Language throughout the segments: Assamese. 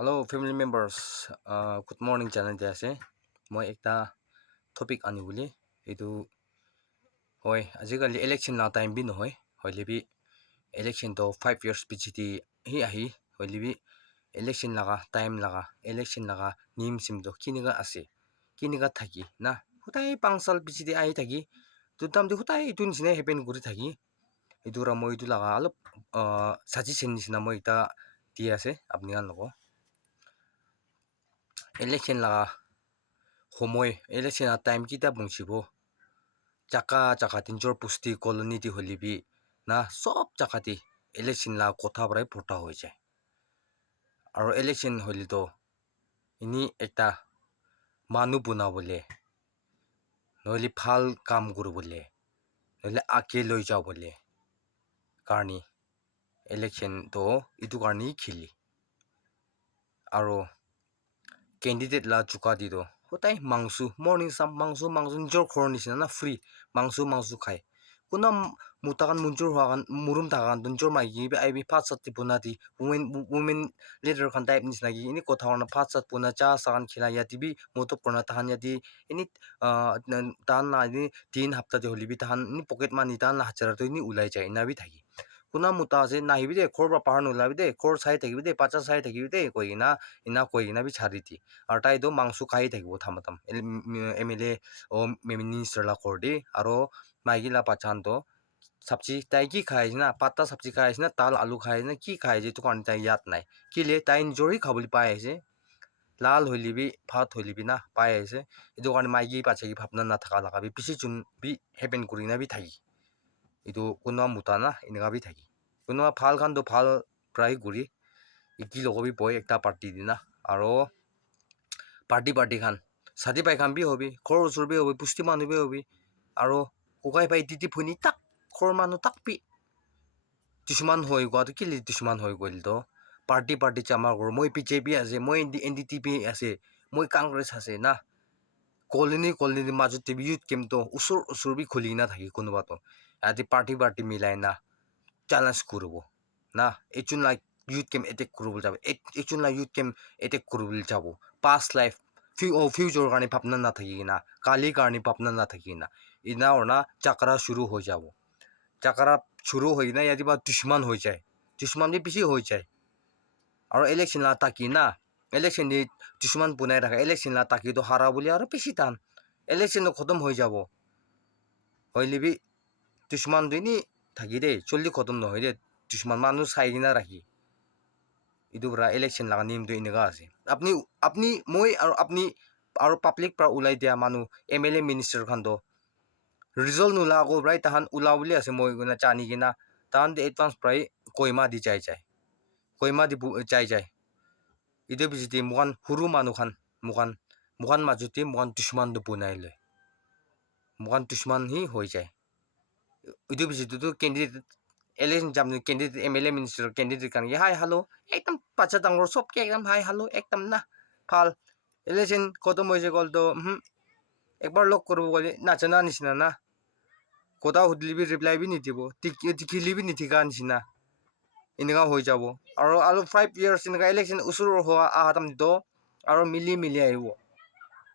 Hello, family members. Good morning, channel dia ase. Moi ekta topic ani boli. Itu hoi. Ajikali election na time bi no hoi. Hoi lebi election to 5 years pichiti hi ahi. Hoi lebi election laga time laga election laga nim sim to kiniga ase. Kiniga thaki na. Hutai pangsal pichiti ahi thaki. Tutam de hutai itu nisne happen guri thaki. Itu ra moi itu laga alop suggestion nisna moi ekta dia ase apni kan logo. Election laga সময় election time kita bungsibo jaka jaka tinjor pusti colony ti holibi na sob jaka ti election la kotha brai phota hoi jai aro election holi to ini ekta manu buna bole noili phal kam guru bole noile ake loi jaw bole karni election to itu karni khili aro candidate la chuka di do hotai mangsu morning sam mangsu jor khor nisina na free mangsu khai kuna mutakan munjur hagan murum tagan dunjor magi be ai bi phat sat ti puna di women leader kan type nisna gi ini kotha na phat sat puna cha sagan khila ya ti bi moto korna tahan ya di ini tan na ni 3 hafta de holi bi tahan ni pocket money tan la hachara to ni ulai jai na bi thagi kuna muta ase nahi bi de khor ba pahar no la bi de khor sai thagi bi de pacha sai thagi bi de koi na ina koi na bi chari ti artai do mangsu khai thagi bo thamatam MLA o minister la khorde aro maigi la pachan to sabji tai ki khai na patta sabji khai na tal alu khai na ki khai je to kan tai yat nai ki le tai jori khabuli pai ase lal hoili bi phat hoili bi na pai ase edu kan maigi pacha ki bhapna na thaka laga bi pisi chun bi happen kuri na bi thagi itu kunwa muta na inaga bi thagi kunwa phal khan to phal prai guri iki logo bi boy ekta party dina aro party khan sadi pai khan bi hobi khor usur bi hobi pusti manu bi hobi aro kukai pai titi phuni tak khor manu tak pi tisman hoi gwa to kili tisman hoi gol to party chama gor moi BJP ase moi NDTP ase moi Congress ase na colony majo tv youth kem to usur bi khuli na thaki kunuba to ati party milai na challenge kurubo na echun like youth kem attack kurubul jabo echun like youth kem attack kurubul jabo past life future garni papna na thaki na kali garni papna na thaki na ina orna chakra shuru ho jabo chakra shuru hoi na yadi ba dushman hoi jai dushman bi bishi hoi jai aro election la taki na election ni dushman bunai rakha election la taki to hara boli aro bishi tan election to khatam hoi jabo hoile bi dushman dini thaki de cholli khatam no hoi de dushman manu sai na rakhi idubra election laga nim do inaga ase apni moi aro public pra ulai dia manu MLA minister khan do result nu la go right tahan ula boli ase moi guna chani gina tahan de advance prai koima di chai koima di chai idu bijiti mugan huru manu khan mugan majuti mugan dushman do bunai le mugan dushman hi hoi jai idu bijiti tu candidate election jamni candidate MLA minister candidate kan hi hello ekdam pacha dangor sob ke ekdam hi hello ekdam na phal election khotom hoise gol to ekbar lok koru gole na chana nisna na koda hudli bi reply bi nitibo tikili bi nitika nisna inaga hoi jabo aro 5 years inaga election usur ho ahatam do aro mili aibo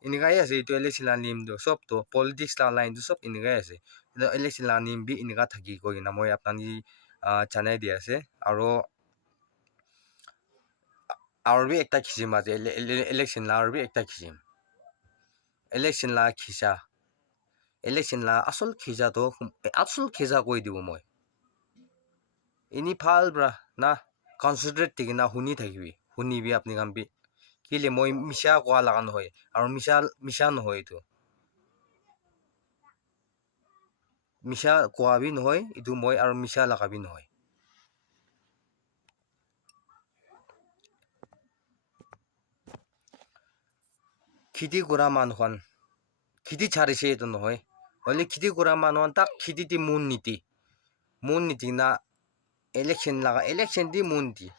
inaga ase to election la nim do sob to politics la line do sob inaga ase election la nim bi inaga thaki ko ina moi apnani chanai dia ase aro bi ekta khijim ase election la bi ekta khijim election la khisa election la asol khija to asol khija koi dibo moi ini phal bra na considerate tigina huni thakibi huni bi apni gambi kile moi misha kwa lagan hoy aro misha no hoy to misha kwa bi no hoy itu moi aro misha laga bi no hoy khidi gura man hon khidi chari se to no hoy only khidi gura man hon tak khidi ti mun niti na election di mun di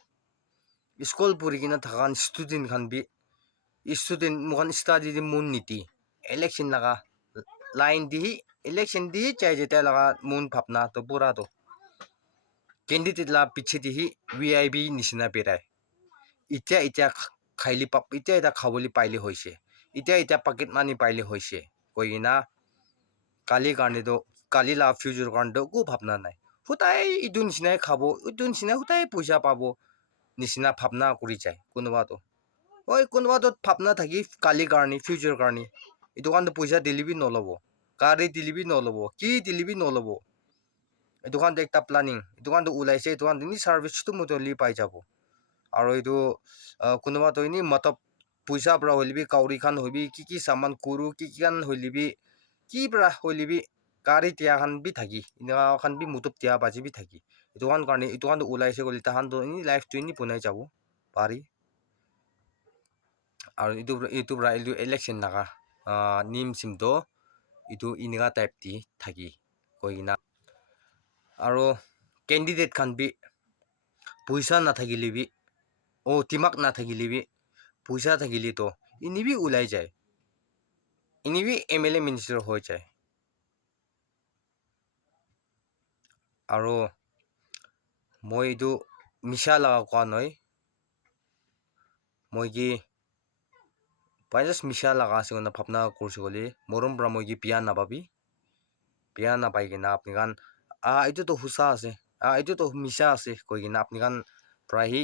school puri gina thakan student khan bi student mugan study di mun niti election laga line di election di chai jeta laga mun phapna to pura to candidate la piche di VIP nisna perai এতিয়া খাইলি পাপ এতিয়া খাবলি পাইলি হৈছে এতিয়া পকেট মানি পাইলি হৈছে কৈ না কালি কাৰণে তো কালি লা ফিউচাৰ কাৰণে তো একো ভাবনা নাই সদায় ইটো নিচিনাই খাব ইটো নিচিনাই সদায় পইচা পাব নিচিনা ভাবনা কৰি যায় কোনোবাতো কোনোবাতো ভাবনা থাকি কালি কাৰণে ফিউচাৰ কাৰণে এইটো কাৰণে পইচা দিলিবি নল'ব গাড়ী দিলিবি নল'ব কি দিলিবি নল'ব এইটো কাৰণে একটা প্লানিং এইটো কাৰণে ওলাইছে এইটো কাৰণে চাৰ্ভিচটো মতলি পাই যাব আৰু এইটো কোনোবাতো এনে মতলব পইচা পৰা হলিবি কাউৰী খান হবি কি সামান কৰো কি খান হলিবি কি পৰা হলিবি গাড়ী তিয়া খান বি থাকি ইনা খান বি মুতুব তিয়া বাজি বি থাকি এইটো কাৰণে ওলাইছে গলি তাহান এনে লাইফটো এনে বনাই যাব পাৰি আৰু এইটো পৰা এইটো ইলেকশ্যন নাকা নিম চিমটো এইটো ইনকা টাইপ দি থাকি কৈ কিনা আৰু কেণ্ডিডেট খান বি পইচা নাথাকিলেবি তিমাক নাথাকিলেবি পইচা থাকিলে তো ইনিবি ওলাই যায় ইনিবি MLA মিনিষ্টাৰ হৈ যায় আৰু মই এইটো মিছা লগা কোৱা নহয় মই কি বাইজাষ্ট মিছা লগা আছে না ভাবনা কৰিছো গলি মৰম পৰা মই কি বিয়া নাপাবি বিয়া নাপাই কিনা আপুনি কান এইটোতো সঁচা আছে এইটোতো মিছা আছে কৈ কিনা আপুনি কান প্ৰায়হি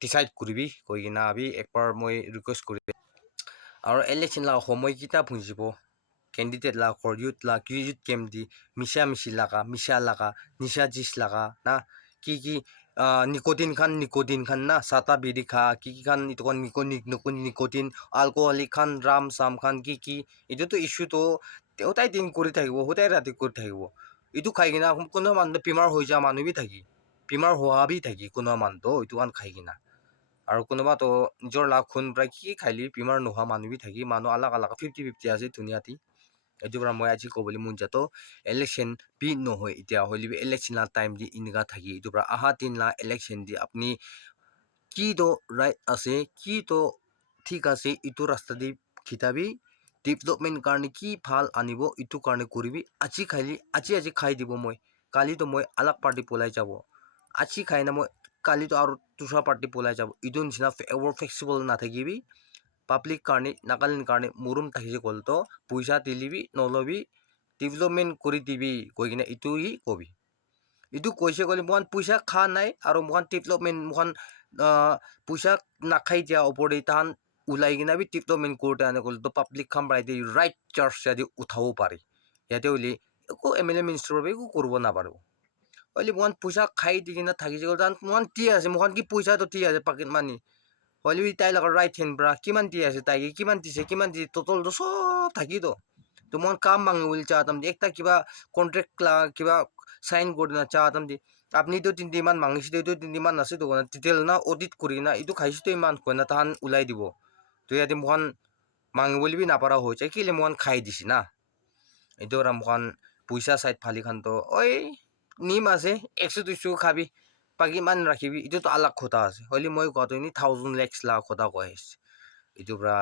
ডিচাইড কৰিবি কৈ কিনা আবি একবাৰ মই ৰিকুৱেষ্ট কৰি আৰু ইলেকশ্যন লগা সময়কেইটা বুজিব কেণ্ডিডেট লাগা ইউথ লাগ ইউথ কেম দি মিছা লাগা নিচা জিচ লাগা না কি নিকোটিন খান না চাটা বিড়ি খা কি খান ইটো নিকোটিন alcoholic খান ৰাম চাম খান কি এইটোতো ইস্যুটো সদায় দিন কৰি থাকিব সদায় ৰাতি কৰি থাকিব এইটো খাই কিনা কোনো মানুহ বেমাৰ হৈ যোৱা মানুহ বি থাকি বেমাৰ হোৱা বি থাকি কোনো মানুহটো এইটো কান খাই কিনা আৰু কোনোবাতো নিজৰ লাভ খুন প্ৰায় কি খাইলি বেমাৰ নোহোৱা মানুহ বি থাকি মানুহ আলাগ 50-50 আছে দুনিয়াতি এইটো পৰা মই আজি ক'বলৈ মন যাতো ইলেকশ্যন বি নহয় এতিয়া হলিবি ইলেকশ্যন টাইম দি ইনকা থাকি এইটো পৰা দিন লা ইলেকশ্যন দি আপুনি কি তো ৰাইট আছে কি তো ঠিক আছে এইটো ৰাস্তা দি খিতাবি ডেভেলপমেণ্ট কাৰণে কি ভাল আনিব এইটো কাৰণে কৰিবি আজি খাই দিব মই কালিতো মই আলাগ পাৰ্টি পলাই যাব আজি খাই না মই কালিতো আৰু দুসৰা পাৰ্টি পলাই যাব এইটো নিচিনা ফ্লেক্সিবল নাথাকিবি পাব্লিক কাৰণে নাগালেণ্ড কাৰণে মৰম থাকিছে গ'লতো পইচা দিলিবি নলবি ডেভেলপমেণ্ট কৰি দিবি কৈ কিনে এইটোহি কবি এইটো কৈছে গ'লে মই পইচা খা নাই আৰু মই ডেভেলপমেণ্ট মই পইচা নাখাই দিয়া ওপৰতে তাহান ওলাই কিনে বি ডেভেলপমেণ্ট কৰোঁতে আনে গ'লে পাব্লিক খান প্ৰায় ৰাইট চাৰ্জ যদি উঠাব পাৰি ইয়াতে হ'লে একো MLA মিনিষ্টাৰৰ একো কৰিব নাপাৰিব হ'লে মই পইচা খাই দি কিনে থাকিছে গ'লে তাহান মই টি আছে মই কি পইচাটো টি আছে পাকেট মানি হ'লে তাই লগত ৰাইট হেণ্ড পৰা কিমান টি আছে তাইকে কিমান দিছে ট'টেলটো চব থাকিতো তো মই কাম মাঙিবলৈ চাহাতাম একটা কিবা কন্ট্ৰেক্ট কিবা সাইন কৰি না চাহাতাম দি আপনি তো 3 মান মাঙিছে তো 3 মান আছে তো ডিটেইল না অডিট কৰি না এইটো খাইছে তো ইমান কয় না তাহান ওলাই দিব তো ইয়াতে মই মাঙিবলৈ বি নাপাৰা হৈ যায় কেলে মই খাই দিছি না এইটো আৰু মই পইচা চাইড ফালি খান তো নিম আছে 100-200 খাবি বাকী মান ৰাখিবি এইটোতো আলাগ কথা আছে হ'লে মই কোৱাটো এনে 1000 lakhs লাখ কথা কৈ আছে এইটো পৰা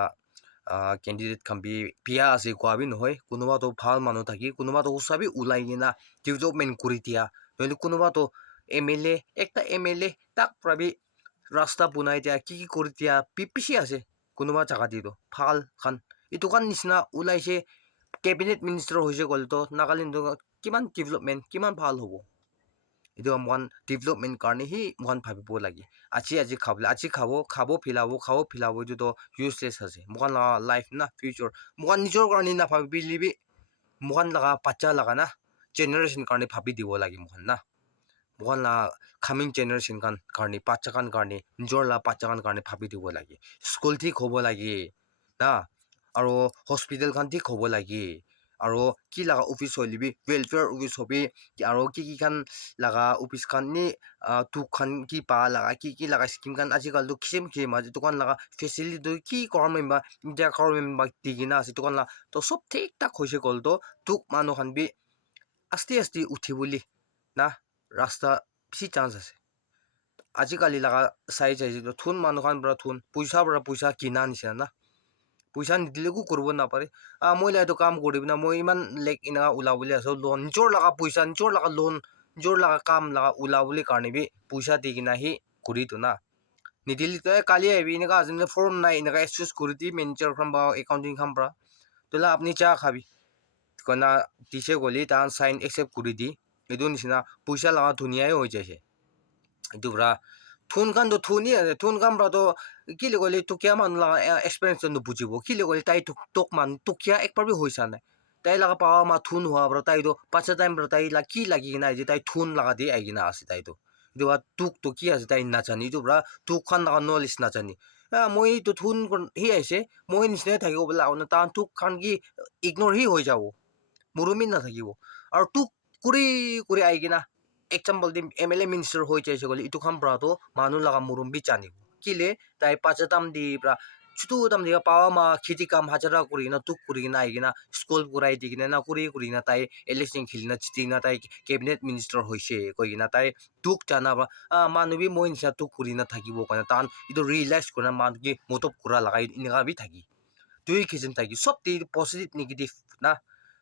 কেণ্ডিডেট খান বি বিয়া আছে কোৱাবি নহয় কোনোবাতো ভাল মানুহ থাকি কোনোবাতো সঁচাবি ওলাই কিনা ডেভেলপমেণ্ট কৰি দিয়া নহ'লে কোনোবাতো MLA একটা MLA তাক প্ৰাবি ৰাস্তা বনাই দিয়া কি কৰি দিয়া পিছি আছে কোনোবা জাগা দিতো ভাল খান এইটো খান নিচিনা ওলাইছে কেবিনেট মিনিষ্টাৰ হৈছে গ'লতো নাগালেণ্ড কিমান ডেভেলপমেণ্ট কিমান ভাল হ'ব এইটো মই ডেভেলপমেণ্ট কাৰণে মই ভাবিব লাগে আজি খাব ফিলাব এইটোতো ইউজলেছ আছে মই লাইফ না ফিউচাৰ মই নিজৰ কাৰণে নাভাবিলিবি মই লগা বাচ্চা লগা না জেনেৰেশ্যন কাৰণে ভাবি দিব লাগে মই না মই কামিং জেনেৰেশ্যন কাৰণে বাচ্চা কাৰণে নিজৰ বাচ্চা কাৰণে ভাবি দিব লাগে স্কুল ঠিক হ'ব লাগে না আৰু হস্পিটেল খান ঠিক হ'ব লাগে আৰু কি লগা অফিচ হলিবি ৱেলফেয়াৰ অফিচ হবি আৰু কি খান লগা অফিচ খান নি তোক খান কি পা লগা কি লগা স্কিম খান আজিকালিতো খিচিম আজি দোকান লগা ফেচিলিটি কি গভৰ্ণমেণ্ট বা ইণ্ডিয়া গভৰ্ণমেণ্ট বা দি কিনা আছে দোকান লগা তো চব ঠিক ঠাক হৈছে গ'লতো তোক মানুহ খান বি আস্তে উঠি বুলি না ৰাস্তা বেছি চান্স আছে আজিকালি লগা চাই থোন মানুহ খান পৰা থোন পইচা কিনা নিচিনা না পইচা নিদিলেও কৰিব নাপাৰে মই এইটো কাম কৰিবি না মই ইমান লেক এনেকুৱা ওলাবলৈ আছো লোন নিজৰ লগা পইচা নিজৰ লগা লোন নিজৰ লগা কাম লগা ওলাবলৈ কাৰণে বি পইচা দি কিনা কৰিতো না নিদিলি তই কালি আহিবি এনেকা যেনে ফৰ্ম নাই এনেকা এক্সেছ কৰি দি মেনেজাৰ খান বা একাউণ্টিং খান পৰা তোলা আপুনি চাহ খাবি কনা দিছে গলি তাহান চাইন একচেপ্ট কৰি দি এইটো নিচিনা পইচা লগা ধুনীয়াই হৈ যাইছে এইটো পৰা থুন খানটো থুনি আছে থুন খান পৰাতো কি গলি টকীয়া মানুহ লগা এক্সপিৰিয়েঞ্চ নুবুজিব কি গলি তাই তোক মানুহ টকীয়া একবাৰ বি হৈছা নাই তাই লগা পাৱা মা থুন হোৱা পৰা তাইতো পাঁচটা টাইম পৰা তাই কি লাগি কিনা যে তাই থুন লগা দি আহি কিনা আছে তাইতো এইটো তোক কি আছে তাই নাজানি এইটো পৰা তোক খান লগা নলেজ নাজানি মই এইটো থুন সি আহিছে মই নিচিনাই থাকিব বোলে তাহান তোক খান কি ইগনৰ হি হৈ যাব মুৰুমি নাথাকিব আৰু তোক কৰি আহি কিনা এক্সাম্পল দিম MLA মিনিষ্টাৰ হৈ যাইছে গ'লে ইটো খান পৰাতো মানুহ লগা মুৰুম্বি জানিব কিলে তাই পাঁচটাম দি পৰা ছুটু দাম দি পাৱা মা খেতি কাম হাজাৰা কৰি কিনা তোক কৰি কিনা আহি কিনা স্কুল পঢ়াই দি কিনা না কৰি কিনা তাই ইলেকশ্যন খেলি না জিতি কিনা তাই কেবিনেট মিনিষ্টাৰ হৈছে কৈ কিনা তাই তোক জানাবা মানুহ মই নিচিনা তোক কৰি নাথাকিব কাৰণে তান এইটো ৰিয়েলাইজ কৰা মানুহ কি মতব কৰা লগাই এনেকা বি থাকি দুই কিজন থাকি চব পজিটিভ নিগেটিভ না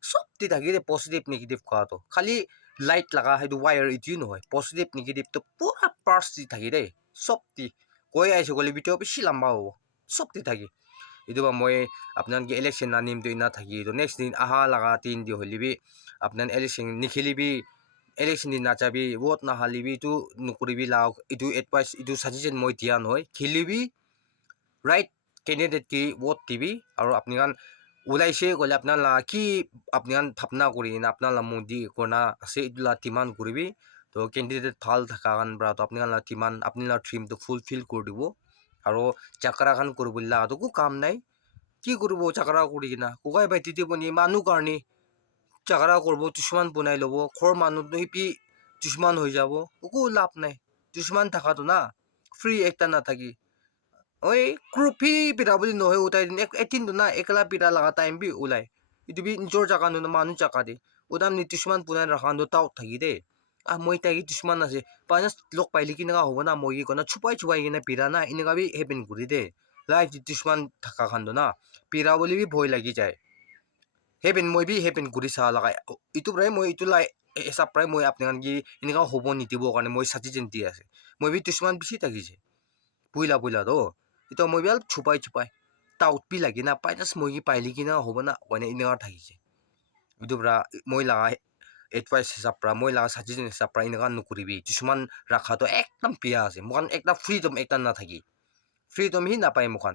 চব থাকি পজিটিভ নিগেটিভ কৰাটো খালি লাইট লগা সেইটো ৱায়াৰ এইটোৱে নহয় পজিটিভ নিগেটিভটো পুৰা পাৰ্টছ দি থাকি দেই চব দি কৈ আহিছোঁ গ'লে ভিডিঅ' বেছি লম্বা হ'ব চব দি থাকি এইটো মই আপোনাৰ কি ইলেকশ্যন নানিমটো ইনা থাকি এইটো নেক্সট দিন আহা লগা দিন দি হ'লিবি আপোনাৰ ইলেকশ্যন নিখেলিবি ইলেকশ্যন দিন নাযাবি ভোট নাহালিবি এইটো নকৰিবি লাওক এইটো এডভাইচ এইটো ছাজেশ্যন মই দিয়া নহয় খেলিবি ৰাইট কেণ্ডিডেট কি ভোট দিবি আৰু আপুনি ওলাইছে গ'লে আপোনাৰ কি আপুনি ভাৱনা কৰি আপোনাৰ মোদী কৰণা আছে এইটো ডিমাণ্ড কৰিবি তো কেণ্ডিডেট ভাল থকা কাৰণ পৰা আপোনাৰ ডিমাণ্ড আপোনাৰ ড্ৰিমটো ফুলফিল কৰি দিব আৰু চাকৰা খান কৰিবলৈ একো কাম নাই কি কৰিব চাকৰা কৰি কিনা ককাই ভাইটি দিবনি মানুহ কাৰণে চাকৰা কৰিব কিছুমান বনাই ল'ব ঘৰ মানুহটো সিপি কিছুমান হৈ যাব একো লাভ নাই কিছুমান থকাটো না ফ্ৰী একটা নাথাকি ঐ ক্ৰুফি পিঠা বুলি নহয় উঠাই দিন এদিনটো না একলা পিঠা লগা টাইম বি ওলাই এইটো বি নিজৰ জাগা নহয় মানুহ জাগা দি উদাম নি কিছুমান পুনাই ৰখাটো তাও থাকি দেই মই তাই কিছুমান আছে পাঁচ লগ পাইলি কেনেকুৱা হ'ব না মই কি কনা ছুপাই কিনে পিৰা না এনেকুৱা বি হেপেন কৰি দেই লাই কিছুমান থাকা খানটো না পিৰা বুলি বি ভয় লাগি যায় হেপেন মই বি হেপেন কৰি চাহ লগাই ইটো পৰাই মই ইটো লাই হিচাপ প্ৰায় মই আপোনাৰ কি এনেকুৱা হ'ব নিদিবৰ কাৰণে মই ছাজেশ্যন দি আছে মই বি কিছুমান বেছি থাকিছে পুইলাতো itu মই বিয়াল ছুপাই টাউট বি লাগি না পাই মই কি পাইলি কিনা হ'ব না মানে এনেকুৱা থাকিছে এইটো পৰা মই লগা এডভাইচ হিচাপ পৰা মই লগা ছাজেশ্যন হিচাপ পৰা এনেকুৱা নকৰিবি কিছুমান ৰাখাটো একদম বেয়া আছে মোখান একটা ফ্ৰীডম একটা নাথাকি ফ্ৰীডম সি নাপায় মোখান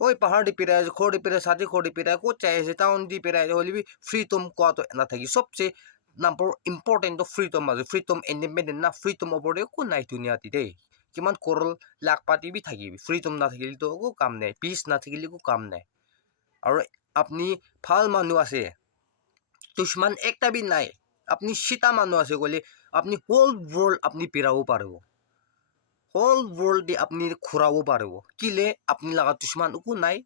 ঐ পাহাৰ দি পিৰাই আছে খৰ দি পিৰাই ছাতি খৰ দি পিৰাই ক'ত চাই আছে টাউন দি পিৰাই হ'লে বি ফ্ৰীডম কোৱাটো নাথাকি চবচে নাম্বাৰ ইম্পৰ্টেণ্ট ফ্ৰীডম আছে ফ্ৰীডম ইণ্ডিপেণ্ডেণ্ট না ফ্ৰীডম ওপৰত একো নাই দুনিয়াতে দেই কিমান কৰল লাখ পাতি বি থাকিবি ফ্ৰীডম নাথাকিলেতো একো কাম নাই পিচ নাথাকিলে একো কাম নাই আৰু আপুনি ভাল মানুহ আছে দুশ্মন একটা বি নাই আপনি সীতা মানুহ আছে গ'লে আপনি হোল ৱৰ্ল্ড আপনি পিৰাব পাৰিব হোল ৱৰ্ল্ড দি আপনি ঘূৰাব পাৰিব কিলে আপনি লগা দুশ্মন একো নাই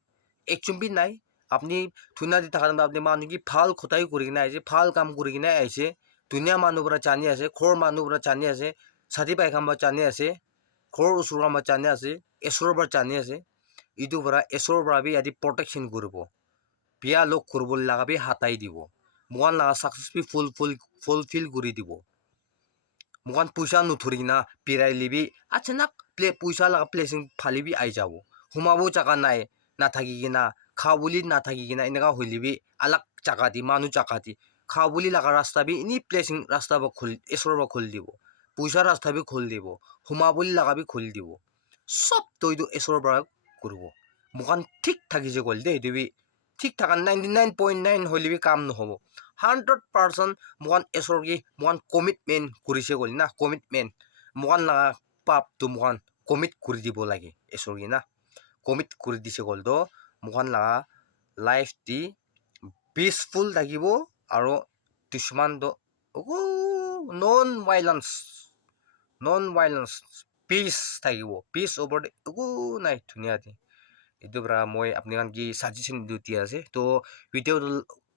একজন বি নাই আপনি ধুনীয়া দি থকা আপনি মানুহ কি ভাল খটাই কৰি কিনে আহিছে ভাল কাম কৰি কিনে আহিছে ধুনীয়া মানুহ পৰা জানি আছে ঘৰ মানুহ পৰা জানি আছে ছাতি পাইখান পৰা জানি আছে ঘৰ ওচৰৰ পৰা জানি আছে ঈশ্বৰৰ পৰা জানি আছে এইটো পৰা ঈশ্বৰৰ পৰা বি আদি প্ৰটেকশ্যন কৰিব বিয়া লগ কৰিব লগা বি হাতাই দিব মোকান লগা ছাকচেছফুল ফুলফিল কৰি দিব মোকান পইচা নুধৰি কিনা পিৰাই লিবি আচানাক পইচা লগা প্লেচিং ফালি বি আহি যাব সোমাব জাগা নাই নাথাকি কিনা খাওঁ বুলি নাথাকি কিনা এনেকুৱা হৈ লিবি আলাক জাগা দি মানুহ জাগা দি খাওঁ বুলি লগা ৰাস্তা বি এনি প্লেচিং ৰাস্তা বা ঈশ্বৰৰ পৰা খুলি দিব পইচা ৰাস্তা বি খুলি দিব সোমাব বুলি লগা বি খুলি দিব চব তইতো ঈশ্বৰৰ পৰা কৰিব মোকান ঠিক থাকিছে গ'ল দেই এইটো বি ঠিক থাকা 99.9 হ'লে বি কাম নহ'ব 100% মোকান ঈশ্বৰ কি মোকান কমিটমেণ্ট কৰিছে গ'ল না কমিটমেণ্ট মোকান লগা পাপটো মোকান কমিট কৰি দিব লাগে ঈশ্বৰ কি না কমিট কৰি দিছে গ'ল তো মোকান লগা লাইফ দি পিচফুল থাকিব আৰু দুশ্মনটো নন ভাইলেন্স পিচ থাকিব পিচ ওপৰত একো নাই ধুনীয়াতে এইটো পৰা মই আপোনাৰ কি ছাজেশ্যন দি আছে তো ভিডিঅ'টো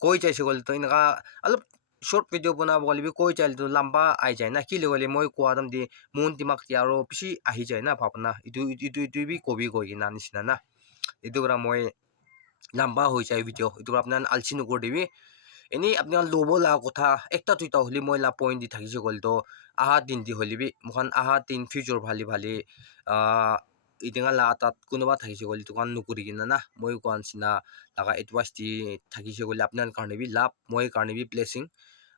কৈ যাইছে গ'লে তো এনেকুৱা অলপ শ্বৰ্ট ভিডিঅ' বনাব গ'লে কৈ যাইতো লম্বা আহি যায় না কি গ'লে মই কোৱা দাম দি মোন দিমাগ দি আৰু বেছি আহি যায় না ভাৱনা এইটো বি কবি কৈ কিনা নিচিনা না এইটো পৰা মই লম্বা হৈ যায় ভিডিঅ' এইটো আপোনাৰ আলচি নকৰি দিবি এনেই আপোনাৰ ল'ব লগা কথা একটা দুটা হ'লে মই পইণ্ট দি থাকিছে গ'ল তো আহা দিন দি হ'লে বি মোখান আহা দিন ফিউচাৰ ভালে itinga la atat kunuba thakise goli tukan nukuri gina na moi kwan sina laga advice di thakise goli apnan karne bi lap moi karne bi blessing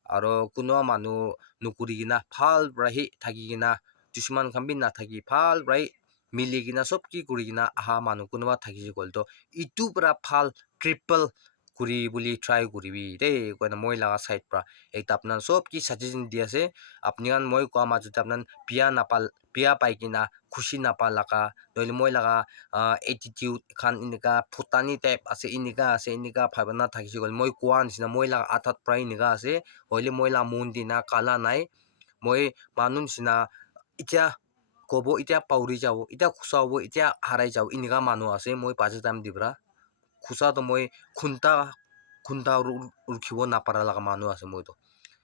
aro kuno manu nukuri gina phal brahi thaki gina dushman khan bi na thaki phal brahi mili gina sob ki kuri gina aha manu kunuba thakise gol to itu pra phal triple kuri buli try kuribi de koina moi laga side pra ekta apnan sob ki suggestion di ase apni kan moi kwa ma juta apnan pia pai kina khushi napa laka noile moi laga attitude khan inika phutani type ase inika phabana thakise gol moi kwan sina moi laga athat prai inika ase hoile moi la mundi na kala nai moi manun sina itya kobo itya pauri jabo itya khusawo itya harai jabo inika manu ase moi paje time dibra khusa to moi khunta urkhibo napara laga manu ase moi to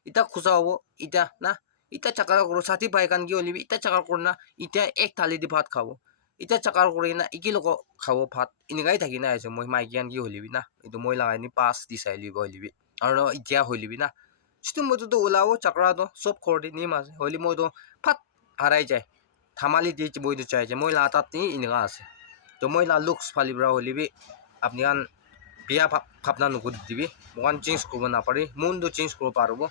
ita khusa hobo ita na ita chakar koro sati pai kan ki holibi ita chakar korna ita ek thali di bhat khabo ita chakar kore na ikiloko khabo bhat inigai thaki na ase moi mai kian ki holibi na itu moi lagai ni pass di sai libo holibi aro itya holibi na chitu mo to ulawo chakra to sob khordi ni mas holi moi to phat harai jai thamali di moi to chai je moi la tat ni iniga ase to moi la looks phalibra holibi apni kan biya phapna nukuri dibi mokan change korbo na pari mundo change korbo parubo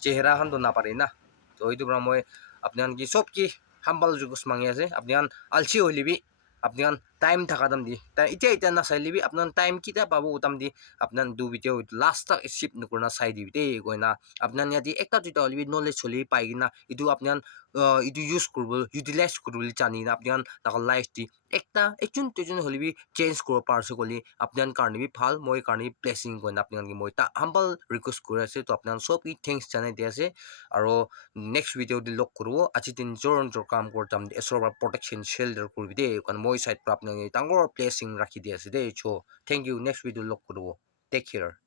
chehra khan to na pare na to itu bra moi apni kan ki sob ki humble request mangi ase apni kan alchi holibi apni kan time thaka dam di ta ite na sai libi apnan time kita pabu utam di apnan du video last tak ship nukurna sai dibi de goina apnan yadi ekta duita holibi knowledge holi pai gina itu apnan itu use korbo utilize korbo chani na apni kan laga life di ekta ekjun tujun holibi change korbo parse goli apnan karni bi phal moi karni blessing goina apni kan ki moi ta humble request kore ase to apnan sob ki thanks janai di ase aro next video di log korbo achi tin jor kam kortam di esor protection shelter korbi de kan moi side pra apnan dangor blessing rakhi di ase de cho thank you next video log korbo take care